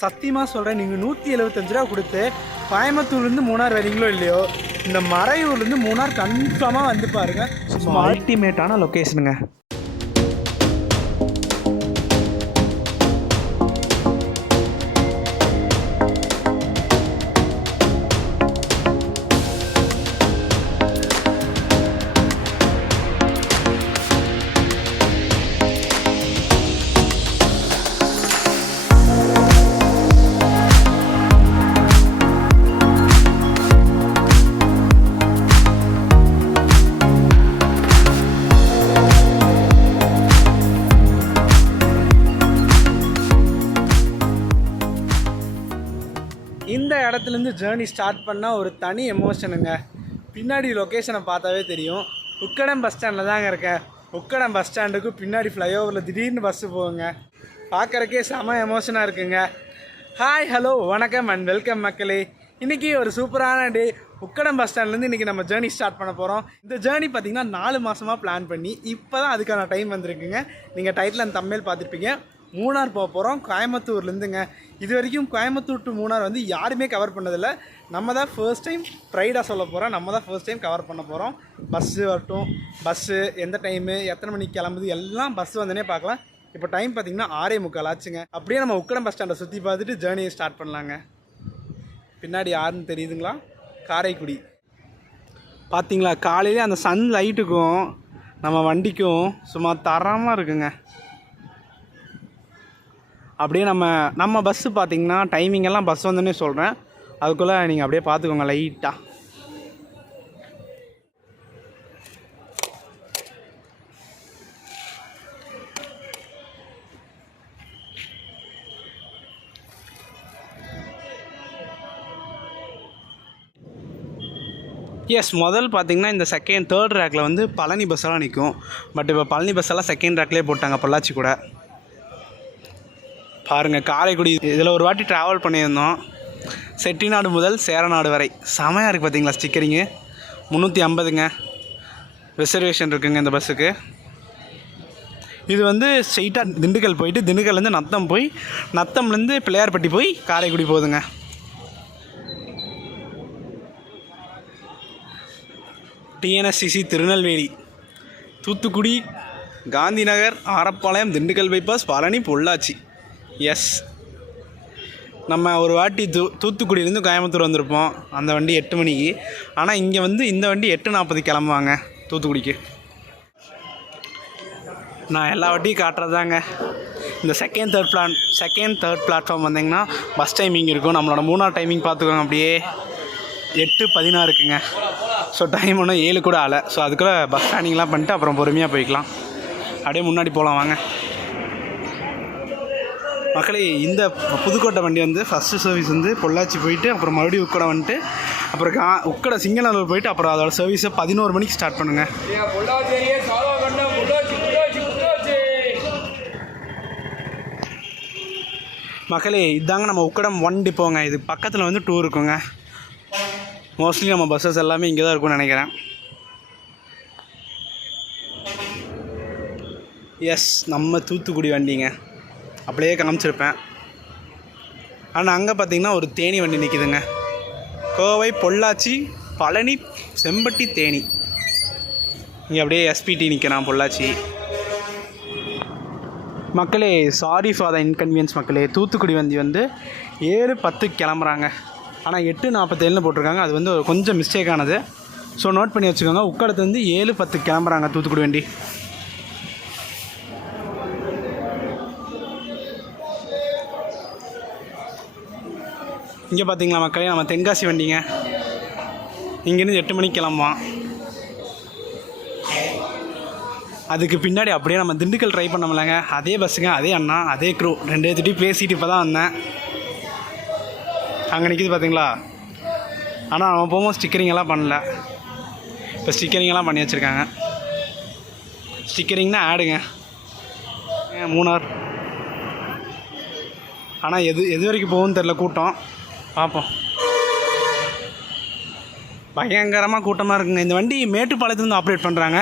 சத்தியமாக சொல்கிறேன், நீங்கள் 175 ரூபா கொடுத்து கோயம்புத்தூர்லேருந்து மூணார் வரீங்களோ இல்லையோ, இந்த மறையூர்லேருந்து மூணார் கன்ஃபார்மாக வந்து பாருங்கள். அல்டிமேட்டான லொக்கேஷனுங்க. இந்த இடத்துலேருந்து ஜேர்னி ஸ்டார்ட் பண்ணால் ஒரு தனி எமோஷனுங்க. பின்னாடி லொக்கேஷனை பார்த்தாவே தெரியும். உக்கடம் பஸ் ஸ்டாண்டில் தாங்க இருக்கேன். உக்கடம் பஸ் ஸ்டாண்டுக்கு பின்னாடி ஃப்ளைஓவரில் திடீர்னு பஸ்ஸு போகுங்க. பார்க்குறக்கே செம எமோஷனாக இருக்குங்க. ஹாய், ஹலோ, வணக்கம் அண்ட் வெல்கம் மக்களே. இன்றைக்கி ஒரு சூப்பரான டே. உக்கடம் பஸ் ஸ்டாண்ட்லேருந்து இன்றைக்கி நம்ம ஜேர்னி ஸ்டார்ட் பண்ண போகிறோம். இந்த ஜேர்னி பார்த்திங்கன்னா 4 மாதமாக பிளான் பண்ணி இப்போ தான் அதுக்கான டைம் வந்திருக்குங்க. நீங்கள் டைட்டில் அந்த தம்ப்நெயில் பார்த்துருப்பீங்க. மூணார் போக போகிறோம் கோயம்புத்தூர்லேருந்துங்க. இது வரைக்கும் கோயம்புத்தூர் டு மூணார் வந்து யாருமே கவர் பண்ணதில்லை. நம்ம தான் ஃபர்ஸ்ட் டைம் ப்ரைடாக சொல்ல போகிறோம். நம்ம தான் ஃபர்ஸ்ட் டைம் கவர் பண்ண போகிறோம். பஸ்ஸு வரட்டும், பஸ்ஸு எந்த டைமு, எத்தனை மணிக்கு கிளம்புது, எல்லாம் பஸ்ஸு வந்தனே பார்க்கலாம். இப்போ டைம் பார்த்திங்கன்னா 6:45 ஆச்சுங்க. அப்படியே நம்ம உக்கடம் பஸ் ஸ்டாண்டை சுற்றி பார்த்துட்டு ஜேர்னியை ஸ்டார்ட் பண்ணலாங்க. பின்னாடி யாருன்னு தெரியுதுங்களா? காரைக்குடி. பார்த்திங்களா, காலையிலே அந்த சன் லைட்டுக்கும் நம்ம வண்டிக்கும் சும்மா தரமாக இருக்குங்க. அப்படியே நம்ம பஸ்ஸு பார்த்திங்கன்னா டைமிங்கெல்லாம் பஸ் வந்தோன்னே சொல்கிறேன். அதுக்குள்ளே நீங்கள் அப்படியே பார்த்துக்கோங்க லைட்டாக. எஸ், முதல் பார்த்திங்கன்னா இந்த செகண்ட் தேர்ட் ரேக்கில் வந்து பழனி பஸ்ஸெல்லாம் நிற்கும். பட் இப்போ பழனி பஸ்ஸெல்லாம் செகண்ட் ரேக்லேயே போட்டாங்க, பொள்ளாச்சி கூட. பாருங்கள், காரைக்குடி இதில் ஒரு வாட்டி ட்ராவல் பண்ணியிருந்தோம். செட்டிநாடு முதல் சேரநாடு வரை செமையாக இருக்குது. பார்த்தீங்களா ஸ்டிக்கரிங்கு. 350ங்க ரிசர்வேஷன் இருக்குங்க இந்த பஸ்ஸுக்கு. இது வந்து ஸ்ட்ரெயிட்டாக திண்டுக்கல் போயிட்டு திண்டுக்கல்லேருந்து நத்தம் போய் நத்தம்லேருந்து பிள்ளையார்பட்டி போய் காரைக்குடி போகுதுங்க. TNSCC Tirunelveli, Thoothukudi, Gandhi Nagar, Arappalayam, Dindigul bypass, Palani, Pollachi. S, நம்ம ஒரு வாட்டி தூத்துக்குடியிலேருந்து கோயம்புத்தூர் வந்திருப்போம். அந்த வண்டி 8 மணிக்கு. ஆனால் இங்கே வந்து இந்த வண்டி 8:40 கிளம்புவாங்க தூத்துக்குடிக்கு. நான் எல்லா வண்டியும் காட்டுறதாங்க. இந்த செகண்ட் தேர்ட் பிளாட்ஃபார்ம் வந்தீங்கன்னா பஸ் டைமிங் இருக்கும். நம்மளோட மூணார் டைமிங் பார்த்துக்கோங்க. அப்படியே 8:16 இருக்குங்க. ஸோ டைம் ஒன்றும் 7 கூட ஆகலை. ஸோ அதுக்குள்ளே பஸ் ஸ்டாண்டிங்லாம் பண்ணிட்டு அப்புறம் பொறுமையாக போய்க்கலாம். அப்படியே முன்னாடி போகலாம் வாங்க மக்களே. இந்த புதுக்கோட்டை வண்டி வந்து ஃபஸ்ட்டு சர்வீஸ் வந்து பொள்ளாச்சி போயிட்டு அப்புறம் மறுபடியும் உக்கடை வந்துட்டு அப்புறம் உக்கடை சிங்கநல்லூர் போயிட்டு அப்புறம் அதோட சர்வீஸை 11 மணிக்கு ஸ்டார்ட் பண்ணுங்கள். மக்களே, இதாங்க நம்ம உக்கடம் 1 டிப்போங்க. இது பக்கத்தில் வந்து 2 இருக்குங்க. மோஸ்ட்லி நம்ம பஸ்ஸஸ் எல்லாமே இங்கே தான் இருக்கும்னு நினைக்கிறேன். எஸ், நம்ம தூத்துக்குடி வண்டிங்க. அப்படியே காமிச்சிருப்பேன். ஆனால் அங்கே பார்த்திங்கன்னா ஒரு தேனி வண்டி நிற்கிதுங்க. கோவை, பொள்ளாச்சி, பழனி, செம்பட்டி, தேனி. இங்கே அப்படியே எஸ்பிடி நிற்கிறான் பொள்ளாச்சி. மக்களே, சாரி ஃபார் த இன்கன்வீனியன்ஸ் மக்களே. தூத்துக்குடி வண்டி வந்து 7:10 கிளம்புறாங்க. ஆனால் 8:47 போட்டிருக்காங்க. அது வந்து கொஞ்சம் மிஸ்டேக்கானது. ஸோ நோட் பண்ணி வச்சுக்கோங்க. உக்கடத்து வந்து 7:10 கிளம்புறாங்க தூத்துக்குடி வண்டி. இங்கே பார்த்தீங்களா மக்களே, நம்ம தென்காசி வண்டிங்க. இங்கேருந்து 8 மணிக்கு கிளம்புவான். அதுக்கு பின்னாடி அப்படியே நம்ம திண்டுக்கல் ட்ரை பண்ணோம்லங்க. அதே பஸ்ஸுங்க, அதே அண்ணா, அதே க்ரூ. 2 பேர்த்திட்டையும் பேசிட்டு இப்போ தான் வந்தேன். அங்கே நிற்கிது பார்த்தீங்களா. ஆனால் நம்ம போகும்போது ஸ்டிக்கரிங் எல்லாம் பண்ணல. இப்போ ஸ்டிக்கரிங்கெல்லாம் பண்ணி வச்சுருக்காங்க. ஸ்டிக்கரிங்னா ஆடுங்க மூணார். ஆனால் எது வரைக்கும் போகும்னு தெரில. கூட்டம் பார்ப்போம். பயங்கரமாக கூட்டமாக இருக்குங்க. இந்த வண்டி மேட்டுப்பாளையத்துலேருந்து ஆப்ரேட் பண்ணுறாங்க.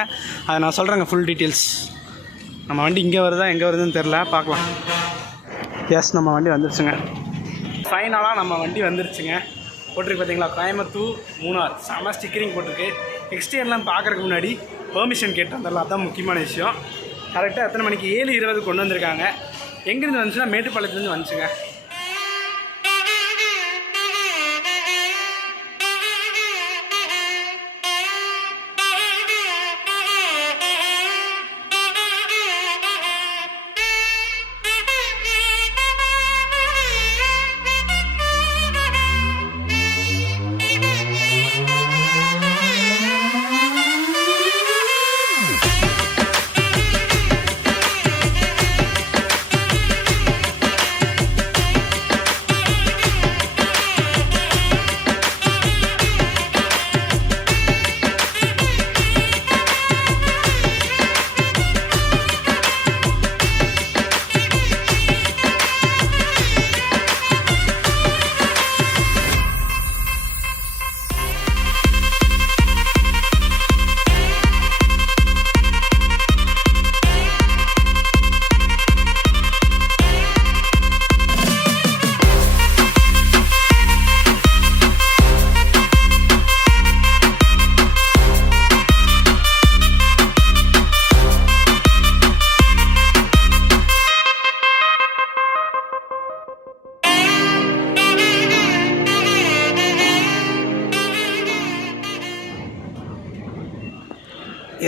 அதை நான் சொல்கிறேங்க ஃபுல் டீட்டெயில்ஸ். நம்ம வண்டி இங்கே வருதா எங்கே வருதுன்னு தெரில, பார்க்கலாம். எஸ், நம்ம வண்டி வந்துருச்சுங்க. ஃபைனலாக நம்ம வண்டி வந்துருச்சுங்க. போட்டிருக்கு பார்த்தீங்களா, கோயம்புத்தூர் மூணார். செம ஸ்டிக்கரிங் போட்டிருக்கு. எக்ஸ்டீரியர்லாம் பார்க்குறதுக்கு முன்னாடி பெர்மிஷன் கேட்டு வந்துடலாம், அதுதான் முக்கியமான விஷயம். கரெக்டாக எத்தனை மணிக்கு 7:20 கொண்டு வந்திருக்காங்க. எங்கேருந்து வந்துச்சுன்னா மேட்டுப்பாளையத்துலேருந்து வந்துச்சுங்க.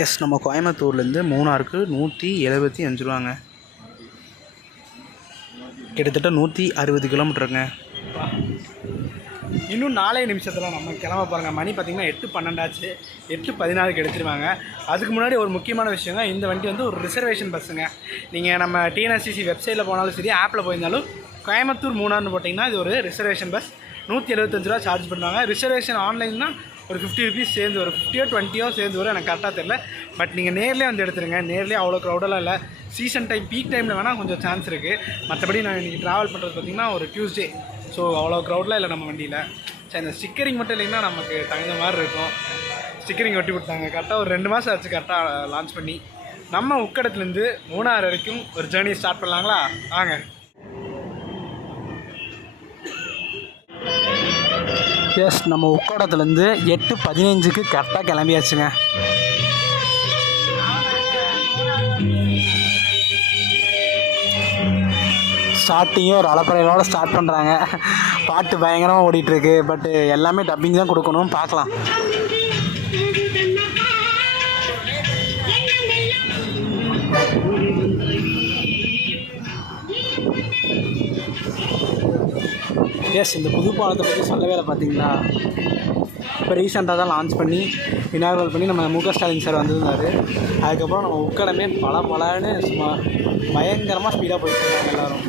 எஸ், நம்ம கோயம்புத்தூர்லேருந்து மூணாருக்கு 175 ரூபாங்க. கிட்டத்தட்ட 160 கிலோமீட்டருங்க. இன்னும் 4 நிமிஷத்தில் நம்ம கிளம்ப போகிறாங்க. மணி பார்த்திங்கன்னா 8:12 ஆச்சு. 8:14 எடுத்துருவாங்க. அதுக்கு முன்னாடி ஒரு முக்கியமான விஷயங்க, இந்த வண்டி வந்து ஒரு ரிசர்வேஷன் பஸ்ஸுங்க. நீங்கள் நம்ம டிஎன்எஸ்டிசி வெப்சைட்டில் போனாலும் சரி, ஆப்பில் போயிருந்தாலும் கோயம்புத்தூர் மூணார்னு போட்டிங்கன்னா இது ஒரு ரிசர்வேஷன் பஸ். 175 ரூபா சார்ஜ் பண்ணுவாங்க. ரிசர்வேஷன் ஆன்லைன்னா ஒரு 50 ருபீஸ் சேர்ந்து வரும். 50 or 20 சேர்ந்து வரும், எனக்கு கரெக்டாக தெரியல. பட் நீங்கள் நேர்லேயே வந்து எடுத்துருங்க. நேர்லேயே அவ்வளோ க்ரௌடெல்லாம் இல்லை. சீசன் டைம், பீக் டைமில் வேணால் கொஞ்சம் சான்ஸ் இருக்குது. மற்றபடி நான் இன்றைக்கி ட்ராவல் பண்ணுறது பார்த்திங்கன்னா ஒரு டியூஸ்டே. ஸோ அவ்வளோ க்ரௌடெலாம் இல்லை நம்ம வண்டியில். சரி, இந்த ஸ்டிக்கரிங் மட்டும் இல்லைங்கன்னா நமக்கு தகுந்த மாதிரி இருக்கும். ஸ்டிக்கரிங் ஒட்டி கொடுத்தாங்க. கரெக்டாக ஒரு 2 மாதம் ஆச்சு கரெக்டாக லான்ச் பண்ணி. நம்ம உக்கடத்துலேருந்து மூணார் வரைக்கும் ஒரு ஜேர்னி ஸ்டார்ட் பண்ணலாங்களா? வாங்க. எஸ், நம்ம உக்கடத்துலேருந்து 8:15க்கு கரெக்டாக கிளம்பியாச்சுங்க. ஸ்டார்டிங்கே ஒரு அலப்பறையோடு ஸ்டார்ட் பண்ணுறாங்க. பாட்டு பயங்கரமாக ஓடிட்டுருக்கு. பட்டு எல்லாமே டப்பிங் தான் கொடுக்கணும், பார்க்கலாம். எஸ், இந்த புது பாலத்தை பற்றி சொல்லவே இல்லை. பார்த்தீங்களா, இப்போ ரீசெண்டாக தான் லான்ச் பண்ணி இனாகரல் பண்ணி நம்ம முக ஸ்டாலின் சார் வந்திருந்தார். அதுக்கப்புறம் நம்ம உக்கடமே பலன்னு சும்மா பயங்கரமாக ஸ்பீடாக போயிட்டுருக்காங்க எல்லோரும்.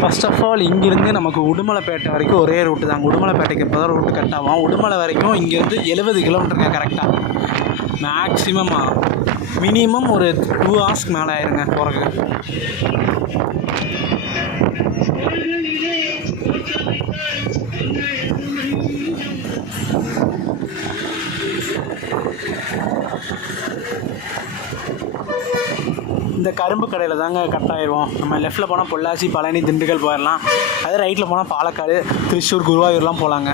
ஃபர்ஸ்ட் ஆஃப் ஆல் இங்கேருந்து நமக்கு உடுமலைப்பேட்டை வரைக்கும் ஒரே ரூட்டு தான். உடுமலைப்பேட்டைக்கு இப்போ தான் ரூட் கட் ஆகும். உடுமலை வரைக்கும் இங்கேருந்து 70 கிலோமீட்டருங்க கரெக்டாக. மினிமம் ஒரு 2 hours மேலே ஆயிருங்க போகிறதுக்கு. இந்த கரும்பு கடையில் தாங்க கட் ஆயிடுவோம். நம்ம லெஃப்ட்டில் போனால் பொள்ளாச்சி, பழனி, திண்டுக்கல் போயிடலாம். அதே ரைட்டில் போனால் பாலக்காடு, திருச்சூர், குருவாயூர்லாம் போகலாங்க.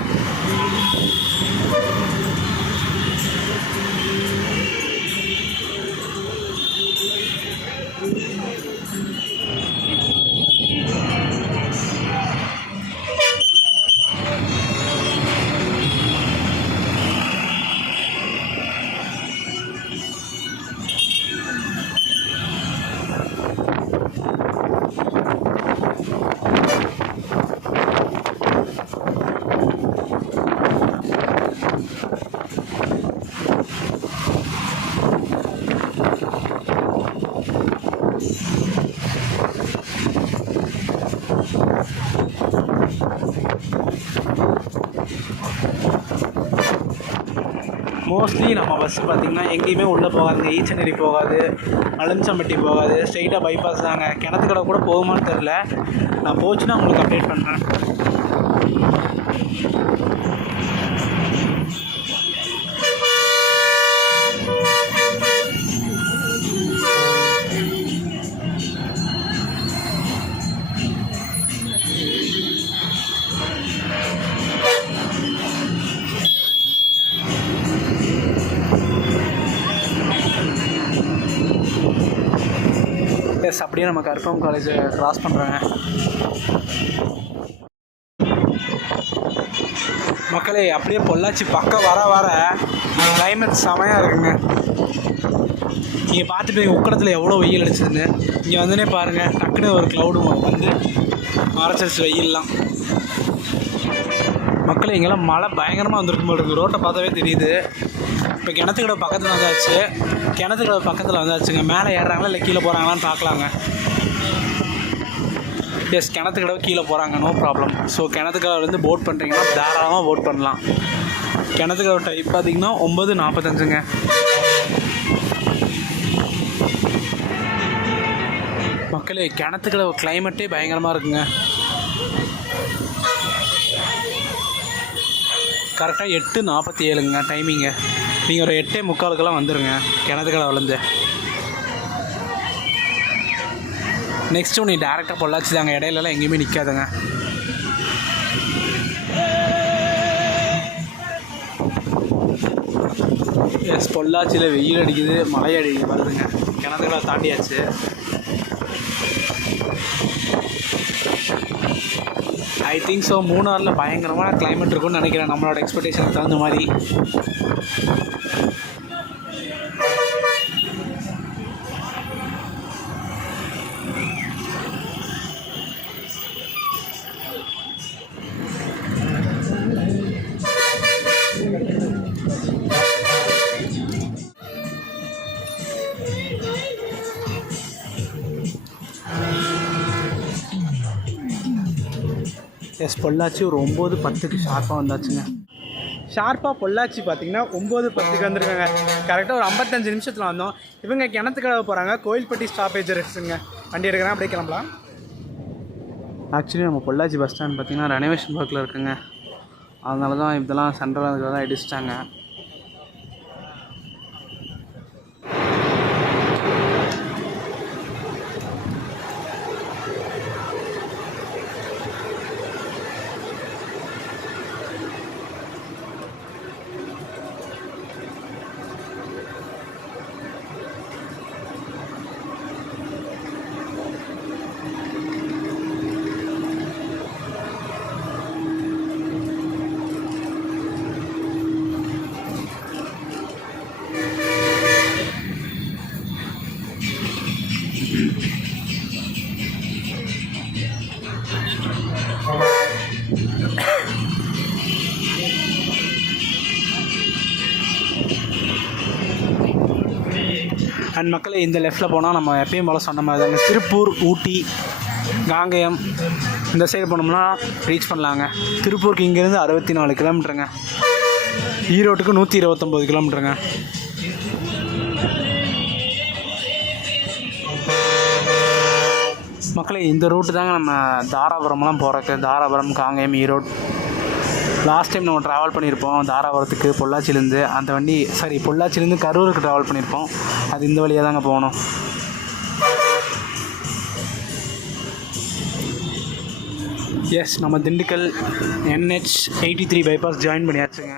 மோஸ்ட்லி நம்ம பஸ்ஸு பார்த்திங்கன்னா எங்கேயுமே உள்ளே போகாதுங்க. ஈச்சனேரி போகாது, அலஞ்சம்பட்டி போகாது, ஸ்ட்ரெயிட்டாக பைபாஸ் தாங்க. கிணத்துக்கடை கூட போகுமான்னு தெரில. நான் போச்சுன்னா உங்களுக்கு அப்டேட் பண்ணுறேன். அப்படியே நம்ம கற்பகம் காலேஜை க்ராஸ் பண்ணுறோங்க. மக்களே அப்படியே பொள்ளாச்சி பக்கம் வர கிளைமேட் செமையாக இருக்குங்க. நீங்கள் பார்த்துட்டு உக்கடத்தில் எவ்வளோ வெயில் அடிச்சதுன்னு. இங்கே வந்துனே பாருங்கள், டக்குன்னு ஒரு க்ளவுடு வந்து மறைச்சிருச்சு வெயிலெலாம். மக்களே இங்கெல்லாம் மழை பயங்கரமாக வந்துருக்கும் போது இருக்குது. ரோட்டை பார்த்தாவே தெரியுது. இப்போ கிணத்துக்கடை பக்கத்தில் வந்தாச்சு. கிணத்துக்கடை பக்கத்தில் வந்தாச்சுங்க. மேலே ஏறுறாங்களா இல்லை கீழே போகிறாங்களான்னு பார்க்கலாங்க. எஸ், கிணத்துக்கடை கீழே போகிறாங்க, நோ ப்ராப்ளம். ஸோ கிணத்துக்கடை போட் பண்ணுறீங்கன்னா தாராளமாக போட் பண்ணலாம். கிணத்துக்கடை டைப் பார்த்திங்கன்னா 9:45ங்க. மக்களே கிணத்துக்கடை கிளைமேட்டே பயங்கரமாக இருக்குங்க. கரெக்டாக 8:47ங்க டைமிங்க. நீங்கள் ஒரு 8:45 வந்துடுங்க கிணத்துக்கடை விழுந்து. நெக்ஸ்ட்டு நீ டேரெக்டாக பொள்ளாச்சி தாங்க, இடையிலலாம் எங்கேயுமே நிற்காதுங்க. எஸ், பொள்ளாச்சியில் வெயில் அடிக்குது, மழை வருதுங்க. கிணத்துக்கடை தாண்டியாச்சு. ஐ திங்க் ஸோ மூணாரில் பயங்கரமான கிளைமேட் இருக்கும்னு நினைக்கிறேன், நம்மளோட எக்ஸ்பெக்டேஷனுக்கு தகுந்த மாதிரி. எஸ், பொள்ளாச்சி ஒரு 9:10க்கு ஷார்ப்பாக வந்தாச்சுங்க. ஷார்ப்பாக பொள்ளாச்சி பார்த்திங்கன்னா 9:10க்கு வந்துருக்காங்க. கரெக்டாக ஒரு 55 நிமிஷத்தில் வந்தோம். இவங்க கிணத்துக்கடை போகிறாங்க, கோயில்பட்டி ஸ்டாப்பேஜ் இருக்குங்க. வண்டி எடுக்கிறேன், அப்படியே கிளம்பலாம். ஆக்சுவலி நம்ம பொள்ளாச்சி பஸ் ஸ்டாண்ட் பார்த்திங்கன்னா ரெனோவேஷன் ஒர்க்கில் இருக்குங்க. அதனால தான் இதெல்லாம் சென்ட்ரல் அதுக்கு தான் இடிச்சிட்டாங்க. அண்ட் மக்களே இந்த லெஃப்ட்டில் போனால் நம்ம எப்பயும் போல் சொன்ன மாதிரி தாங்க, திருப்பூர், ஊட்டி, காங்கயம் இந்த சைடு போனோம்னா ரீச் பண்ணலாங்க. திருப்பூருக்கு இங்கேருந்து 64 கிலோமீட்டருங்க. ஈரோட்டுக்கு 129 கிலோமீட்டருங்க. மக்களே இந்த ரூட்டு தாங்க நம்ம தாராபுரம்லாம் போகிறக்கு. தாராபுரம், காங்கயம், ஈரோடு. லாஸ்ட் டைம் நம்ம ட்ராவல் பண்ணியிருப்போம் தாராபுரத்துக்கு பொள்ளாச்சிலேருந்து. அந்த வண்டி பொள்ளாச்சிலேருந்து கரூருக்கு ட்ராவல் பண்ணியிருப்போம். அது இந்த வழியாக தாங்க போகணும். எஸ், நம்ம திண்டுக்கல் NH 83 பைபாஸ் ஜாயின் பண்ணியாச்சுங்க.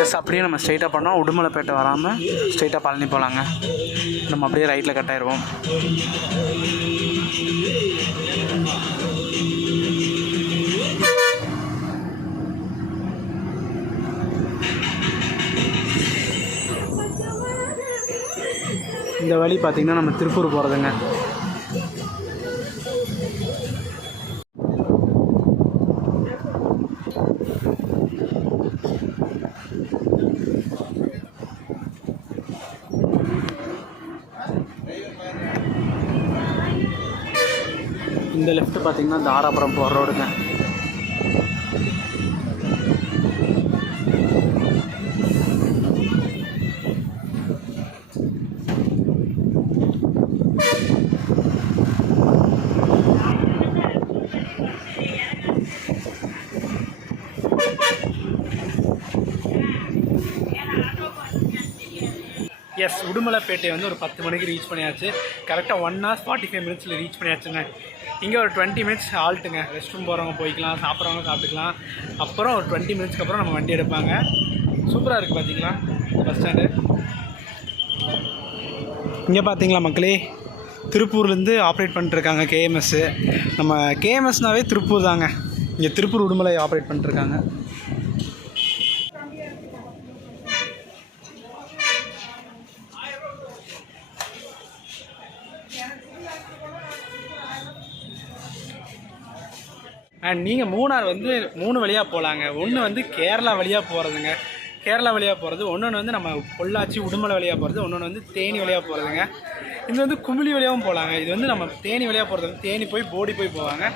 எஸ், அப்படியே நம்ம ஸ்ட்ரைட்டாக பண்ணோம். உடுமலைப்பேட்டை வராமல் ஸ்ட்ரைட்டாக பழனி போகலாங்க. நம்ம அப்படியே ரைட்டில் கட் ஆயிடுவோம். இந்த வழி பார்த்திங்கன்னா நம்ம திருப்பூர் போகிறதுங்க. இந்த லெஃப்ட் பார்த்திங்கன்னா தாராபுரம் போகிற ரோடுங்க. எஸ், உடுமலைப்பேட்டை வந்து ஒரு 10 மணிக்கு ரீச் பண்ணியாச்சு. கரெக்டாக 1 hour 45 minutes ரீச் பண்ணியாச்சுங்க. இங்கே ஒரு 20 minutes ஹால்ட்டுங்க. ரெஸ்ட் ரூம் போகிறவங்க போய்க்கலாம், சாப்பிட்றவங்க சாப்பிட்டுக்கலாம். அப்புறம் ஒரு 20 minutesக்கு அப்புறம் நம்ம வண்டி எடுப்பாங்க. சூப்பராக இருக்குது பார்த்தீங்களா பஸ் ஸ்டாண்டு. இங்கே பார்த்தீங்களா மக்களே, திருப்பூர்லேருந்து ஆப்ரேட் பண்ணிட்டுருக்காங்க கேஎம்எஸ்ஸு. நம்ம கேஎம்எஸ்னாவே திருப்பூர் தாங்க. இங்கே திருப்பூர் உடுமலை ஆப்ரேட் பண்ணிட்டுருக்காங்க. அண்ட் நீங்கள் மூணார் வந்து 3 வழியாக போகலாங்க. ஒன்று வந்து கேரளா வழியாக போகிறதுங்க. கேரளா வழியாக போகிறது. ஒன்று வந்து நம்ம பொள்ளாச்சி உடுமலை வழியாக போகிறது. ஒன்று வந்து தேனி வழியாக போகிறதுங்க. இது வந்து குமிளி வழியாகவும் போகலாங்க. இது வந்து நம்ம தேனி வழியாக போகிறது, தேனி போய் போடி போய் போவாங்க.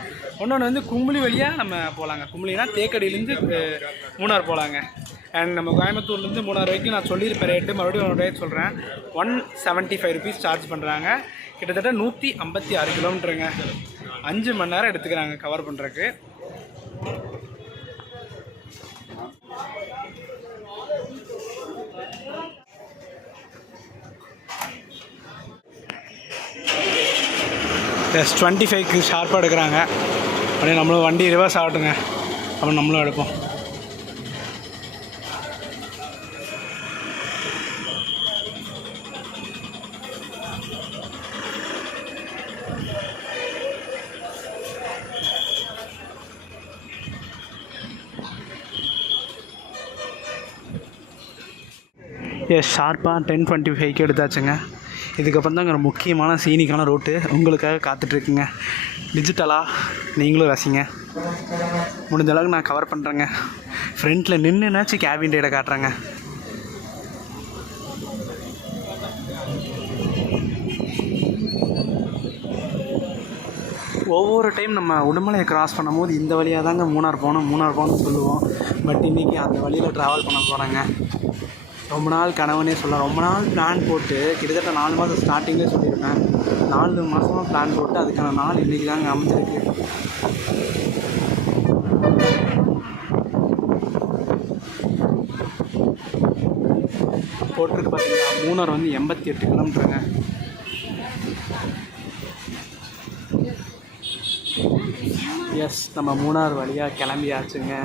ஒன்று வந்து குமிளி வழியாக நம்ம போகலாங்க. குமிளினா தேக்கடியிலேருந்து மூணார் போகலாங்க. அண்ட் நம்ம கோயம்புத்தூர்லேருந்து மூணார் வரைக்கும் நான் சொல்லியிருப்பேன் ரேட்டு, மறுபடியும் ஒரு ரேட் சொல்கிறேன். 175 rupees சார்ஜ் பண்ணுறாங்க. கிட்டத்தட்ட 156 கிலோமீட்டருங்க. 5 மணி நேரம் எடுத்துக்கிறாங்க கவர் பண்ணுறதுக்கு. எஸ், 25க்கு ஷார்ப்பாக எடுக்கிறாங்க. அப்படியே நம்மளும் வண்டி ரிவர்ஸ் ஆகட்டுங்க, அப்புறம் நம்மளும் எடுப்போம். ஷார்ப்பாக 10:25க்கு எடுத்தாச்சுங்க. இதுக்கப்புறம் தாங்க ஒரு முக்கியமான சீனிக்கான ரோட்டு உங்களுக்காக காத்துட்ருக்குங்க. டிஜிட்டலாக நீங்களும் ரசிங்க. முடிஞ்ச அளவுக்கு நான் கவர் பண்ணுறேங்க. ஃப்ரண்ட்டில் நின்றுனாச்சும் கேபின் ரைடை காட்டுறேங்க. ஒவ்வொரு டைம் நம்ம உடுமலையை கிராஸ் பண்ணும்போது இந்த வழியாக தாங்க மூணார் போகணும்னு சொல்லுவோம். பட் இன்றைக்கி அந்த வழியில் ட்ராவல் பண்ண போகிறேங்க. ரொம்ப நாள் கனவுனே சொல்லலாம். ரொம்ப நாள் பிளான் போட்டு கிட்டத்தட்ட 4 மாதம் ஸ்டார்டிங்லேயே சொல்லியிருப்பேன். 4 மாதமாக பிளான் போட்டு அதுக்கான நாள் இன்றைக்கி தாங்க அமைஞ்சிருக்கு. போட்டிருக்கு பார்த்தீங்கன்னா மூணார் வந்து 88 கிலோமீட்டருங்க. எஸ், நம்ம மூணார் வழியாக கிளம்பியாச்சுங்க.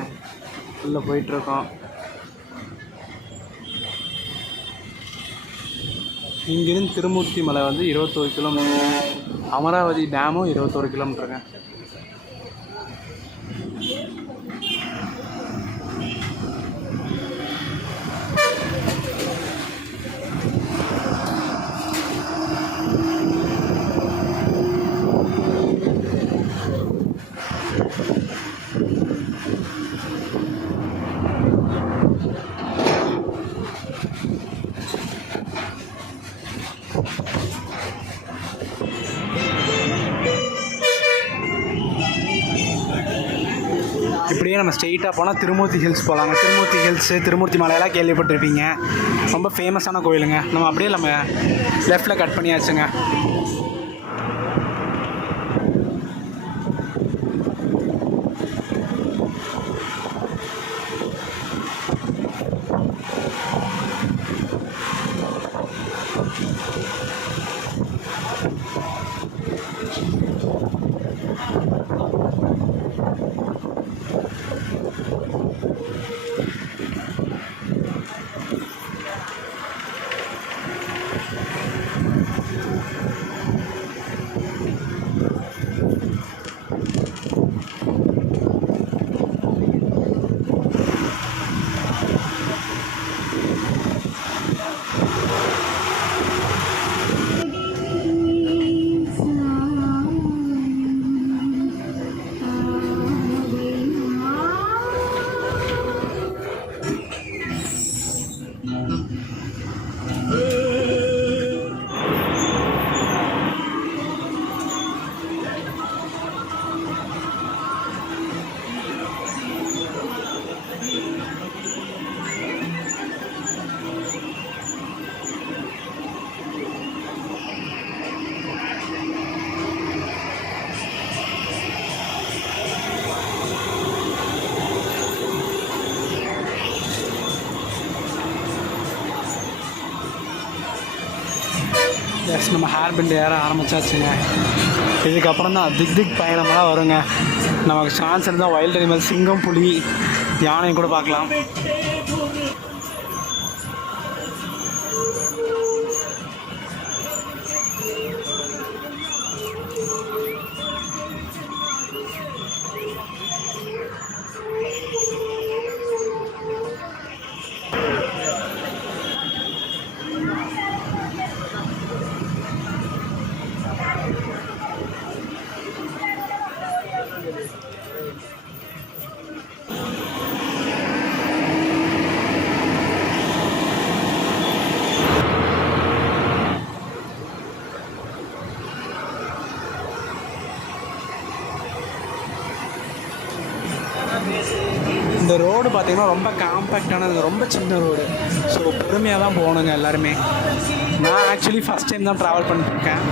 உள்ளே போயிட்டுருக்கோம். இங்கேருந்து திருமூர்த்தி மலை வந்து 21 கிலோமீட்டர். அமராவதி டேமும் 21 கிலோமீட்டருங்க. இப்படியே நம்ம ஸ்ட்ரெயிட்டாக போனால் திருமூர்த்தி ஹில்ஸ் போகலாங்க. திருமூர்த்தி ஹில்ஸு, திருமூர்த்தி மலையெல்லாம் கேள்விப்பட்டிருப்பீங்க. ரொம்ப ஃபேமஸான கோயிலுங்க. நம்ம அப்படியே நம்ம லெஃப்டில் கட் பண்ணியாச்சுங்க. எஸ் நம்ம ஹேர் பிண்ட் ஏற ஆரம்பிச்சாச்சுங்க. இதுக்கப்புறம் தான் திக் திக் பயணமெல்லாம் வருங்க. நமக்கு சான்ஸ் இருந்தால் வைல்ட் அனிமல் சிங்கம், புலி, யானையும் கூட பார்க்கலாம். இந்த ரோடு பார்த்திங்கன்னா ரொம்ப காம்பேக்டானது, ரொம்ப சின்ன ரோடு. ஸோ பொறுமையாக தான் போகணுங்க எல்லாருமே. நான் ஆக்சுவலி ஃபஸ்ட் டைம் தான் ட்ராவல் பண்ணிட்டுருக்கேன்.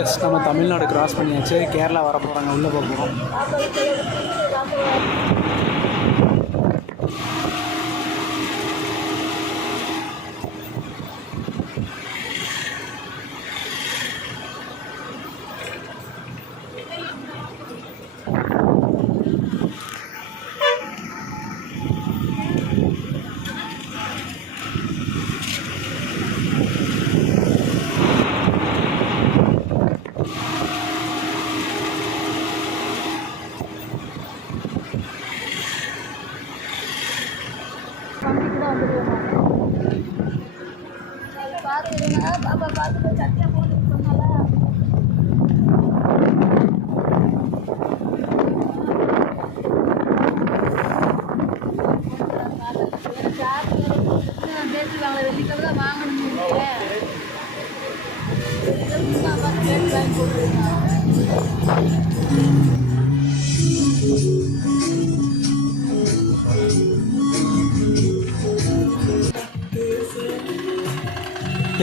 எஸ் நம்ம தமிழ்நாடு கிராஸ் பண்ணியாச்சு. கேரளா வர போகிறாங்க, உள்ளே போக போகிறோம்.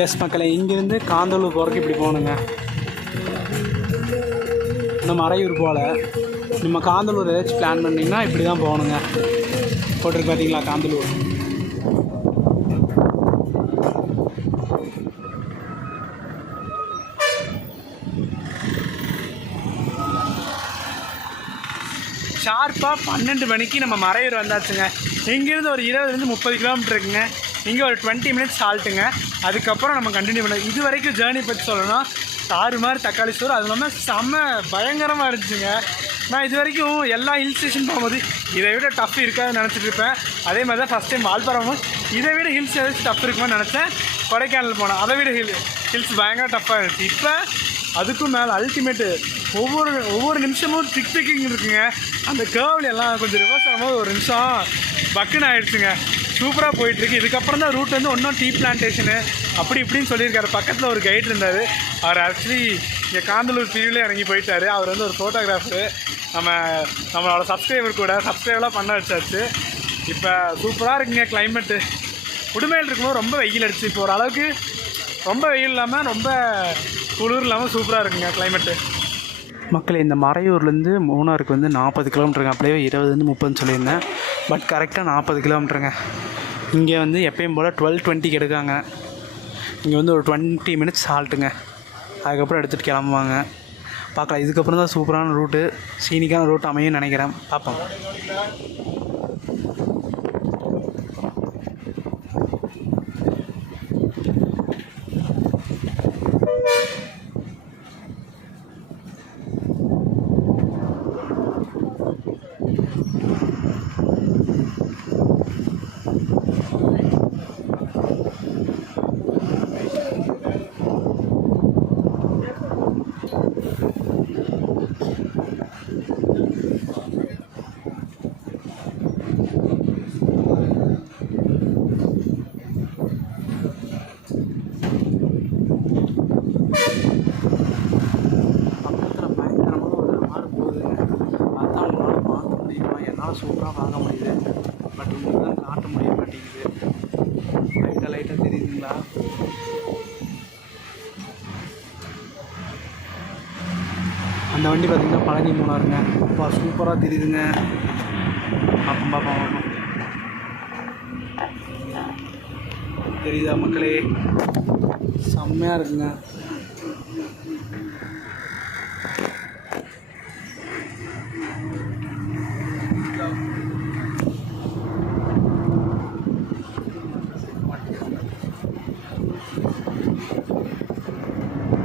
எஸ் மக்களை, இங்கேருந்து காந்தலூர் போகிறதுக்கு இப்படி போகணுங்க. நம்ம மறையூர் போல் நம்ம காந்தலூர் ஏதாச்சும் பிளான் பண்ணிங்கன்னா இப்படி தான் போகணுங்க. போட்டிருக்கு பார்த்தீங்களா காந்தலூர். ஷார்ப்பாக 12 மணிக்கு நம்ம மறையூர் வந்தாச்சுங்க. இங்கேருந்து ஒரு 20-30 கிலோமீட்டர் இருக்குங்க. இங்கே ஒரு 20 மினிட்ஸ் ஹால்ட்டுங்க. அதுக்கப்புறம் நம்ம கண்டினியூ பண்ணோம். இது வரைக்கும் ஜேர்னி பற்றி சொல்லணும்னா தாறுமாறு தக்காளி சோறு, அது இல்லாமல் செம்ம பயங்கரமாக இருந்துச்சுங்க. நான் இது வரைக்கும் எல்லா ஹில் ஸ்டேஷன் போகும்போது இதை விட டஃப் இருக்காதுன்னு நினச்சிட்டு இருப்பேன். அதே மாதிரி தான் ஃபஸ்ட் டைம் வால்பாறை இதை விட ஹில்ஸ் ஏதாச்சும் டஃப் இருக்குமான்னு நினச்சேன். கொடைக்கானல் போனேன், அதை விட ஹில்ஸ் பயங்கர டஃப்பாக இருந்துச்சு. இப்போ அதுக்கும் மேலே அல்டிமேட்டு ஒவ்வொரு நிமிஷமும் டிக்கிங் இருக்குங்க. அந்த கேர்வில் எல்லாம் கொஞ்சம் ரிவர்ஸ் ஆகும்போது ஒரு நிமிஷம் பக்குன்னு ஆகிடுச்சுங்க. சூப்பராக போயிட்டுருக்கு. இதுக்கப்புறம் தான் ரூட் வந்து இன்னும் டீ பிளான்டேஷனு அப்படி இப்படின்னு சொல்லியிருக்காரு. பக்கத்தில் ஒரு கைடு இருந்தார். அவர் ஆக்சுவலி இங்கே காந்தலூர் பிரிவில் இறங்கி போயிட்டார். அவர் வந்து ஒரு ஃபோட்டோகிராஃபரு. நம்மளோட சப்ஸ்கிரைபெலாம் பண்ண வச்சாச்சு. இப்போ சூப்பராக இருக்குங்க கிளைமேட்டு. உடுமையில் இருக்கும்போது ரொம்ப வெயில் அடிச்சு, இப்போ ஓரளவுக்கு ரொம்ப வெயில் இல்லாமல் ரொம்ப குளிர் இல்லாமல் சூப்பராக இருக்குங்க கிளைமேட்டு. மக்கள், இந்த மறையூர்லேருந்து மூணாருக்கு வந்து 40 கிலோமீட்டருங்க. அப்படியே 20-30 சொல்லியிருந்தேன், பட் கரெக்டாக 40 கிலோமீட்டருங்க. இங்கே வந்து எப்பயும் போல் 12:20 எடுக்காங்க. இங்கே வந்து ஒரு 20 மினிட்ஸ் ஹால்ட்டுங்க. அதுக்கப்புறம் எடுத்துகிட்டு கிளம்புவாங்க. பார்க்கலாம். இதுக்கப்புறம் தான் சூப்பரான ரூட்டு, சீனிக்கான ரூட் அமையும் நினைக்கிறேன். பார்ப்போம். லைட்டாக தெரியுதுங்களா? அந்த வண்டி பார்த்திங்கன்னா பழனி மூணாருங்க. அப்பா சூப்பராக தெரியுதுங்க. பார்ப்போம் தெரியுதா மக்களே? செம்மையாக இருக்குங்க.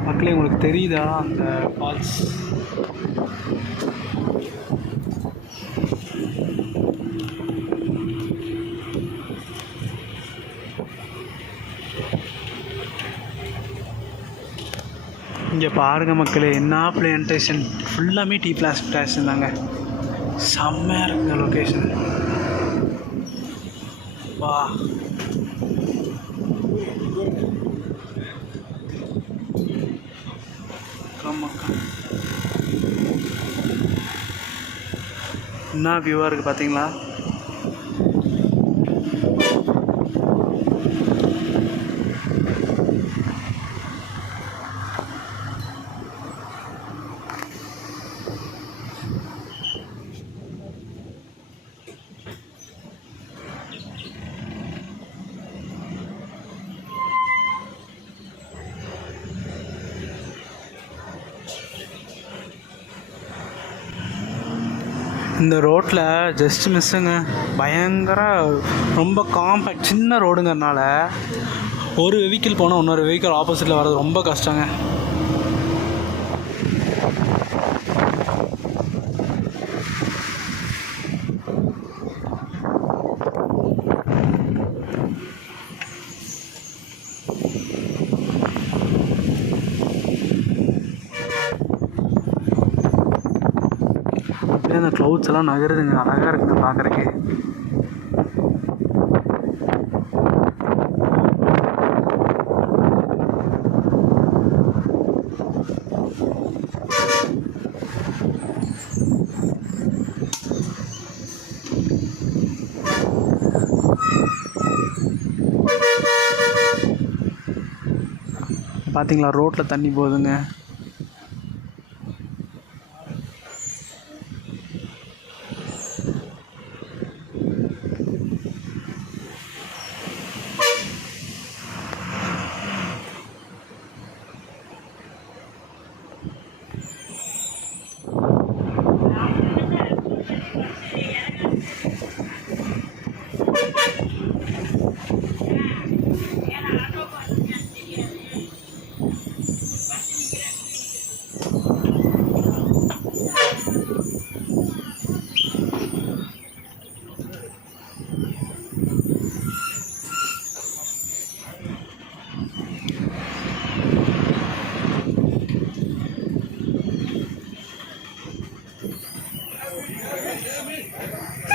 மக்களே உங்களுக்கு தெரியுதா அந்த ஃபால்ஸ்? இங்கே பாருங்கள் மக்களே, என்ன பிளான்டேஷன், ஃபுல்லாமே டீ பிளான்டேஷன் தாங்க. செம்மையாக இருக்குங்க லொக்கேஷன். வா என்ன வியூவாக இருக்குது பார்த்தீங்களா? இந்த ரோட்டில் ஜஸ்ட் மிஸ்ஸுங்க. பயங்கர ரொம்ப காம்பேக்ட் சின்ன ரோடுங்கிறதுனால ஒரு வெஹிக்கிள் போனால் இன்னொரு வெஹிக்கிள் ஆப்போசிட்டில் வர்றது ரொம்ப கஷ்டங்க. அந்த க்ளவுட்ஸ் எல்லாம் நகருதுங்க. அழகாக இருக்குங்க பார்க்குறக்கு. பார்த்தீங்களா ரோட்டில் தண்ணி போகுதுங்க.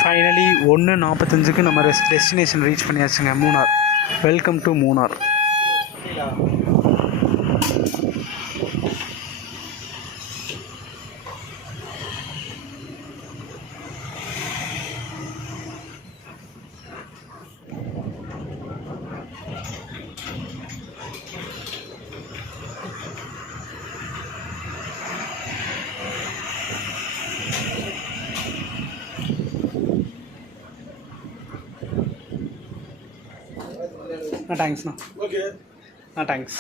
ஃபைனலி 1:45க்கு நம்ம டெஸ்டினேஷன் ரீச் பண்ணியாச்சுங்க. மூணார். Welcome to Munnar. தேங்க்ஸ்ண்ணா. Okay thanks.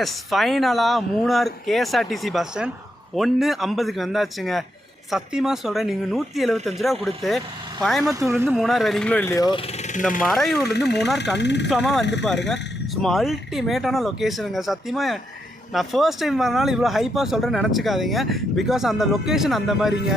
எஸ் ஃபைனலாக மூணார் கேஎஸ்ஆர்டிசி பஸ் ஸ்டாண்ட் 1:50க்கு வந்தாச்சுங்க. சத்தியமாக சொல்கிறேன், நீங்கள் 175 ரூபா கொடுத்து கோயம்புத்தூர்லேருந்து மூணார் வரீங்களோ இல்லையோ, இந்த மறையூர்லேருந்து மூணார் கன்ஃபார்மாக வந்து பாருங்கள். சும்மா அல்டிமேட்டான லொக்கேஷனுங்க. சத்தியமாக நான் ஃபர்ஸ்ட் டைம் வரனால இவ்வளோ ஹைப்பாக சொல்கிறேன்னு நினச்சிக்காதீங்க. பிகாஸ் அந்த லொக்கேஷன் அந்த மாதிரிங்க.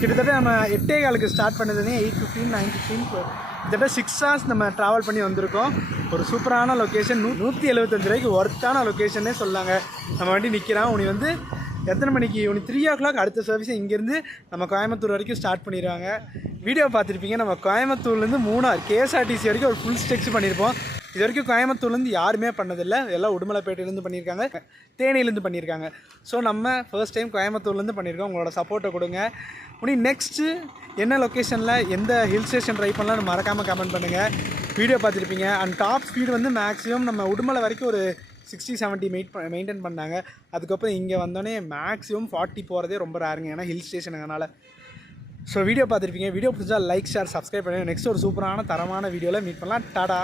கிட்டத்தட்ட நம்ம 8:15க்கு ஸ்டார்ட் பண்ணதுனே 8:15 9:15 கிட்டத்தட்ட 6 hours நம்ம ட்ராவல் பண்ணி வந்திருக்கோம். ஒரு சூப்பரான லொக்கேஷன். 175 ரூபாய்க்கு ஒர்த்தான லொக்கேஷன்னே சொல்லாங்க. நம்ம வண்டி நிற்கிறான். உனி வந்து எத்தனை மணிக்கு ஈவினிங் 3 o'clock அடுத்த சர்வீஸை இங்கேருந்து நம்ம கோயம்புத்தூர் வரைக்கும் ஸ்டார்ட் பண்ணிடுவாங்க. வீடியோ பார்த்துருப்பீங்க. நம்ம கோயம்புத்தூர்லேருந்து மூணார் KSRTC வரைக்கும் ஒரு ஃபுல் ஸ்ட்ரெச் பண்ணியிருப்போம். இது வரைக்கும் கோயம்புத்தூர்லேருந்து யாருமே பண்ணதில்லை. எல்லாம் உடுமலைப்பேட்டையிலேருந்து பண்ணியிருக்காங்க, தேனியிலேருந்து பண்ணியிருக்காங்க. ஸோ நம்ம ஃபர்ஸ்ட் டைம் கோயம்புத்தூர்லேருந்து பண்ணியிருக்கோம். உங்களோட சப்போர்ட்டை கொடுங்க. நெக்ஸ்ட்டு என்ன லொக்கேஷனில் எந்த ஹில் ஸ்டேஷன் ட்ரை பண்ணலாம்னு மறக்காமல் கமெண்ட் பண்ணுங்கள். வீடியோ பார்த்துருப்பீங்க. அண்ட் டாப் ஸ்பீடு வந்து மேக்ஸிமம் நம்ம உடுமலை வரைக்கும் ஒரு 60-70 மெயின்டைன் பண்ணாங்க. அதுக்கப்புறம் இங்கே வந்தோடனே மேக்ஸிமம் 40 போகிறதே ரொம்ப ரேருங்க, ஏன்னா ஹில் ஸ்டேஷனுங்கனால. ஸோ வீடியோ பார்த்துருப்பீங்க. வீடியோ பிடிச்சா லைக், ஷேர், சப்ஸ்கிரைப் பண்ணுங்கள். நெக்ஸ்ட் ஒரு சூப்பரான தரமான வீடியோவில் மீட் பண்ணலாம். டாடா.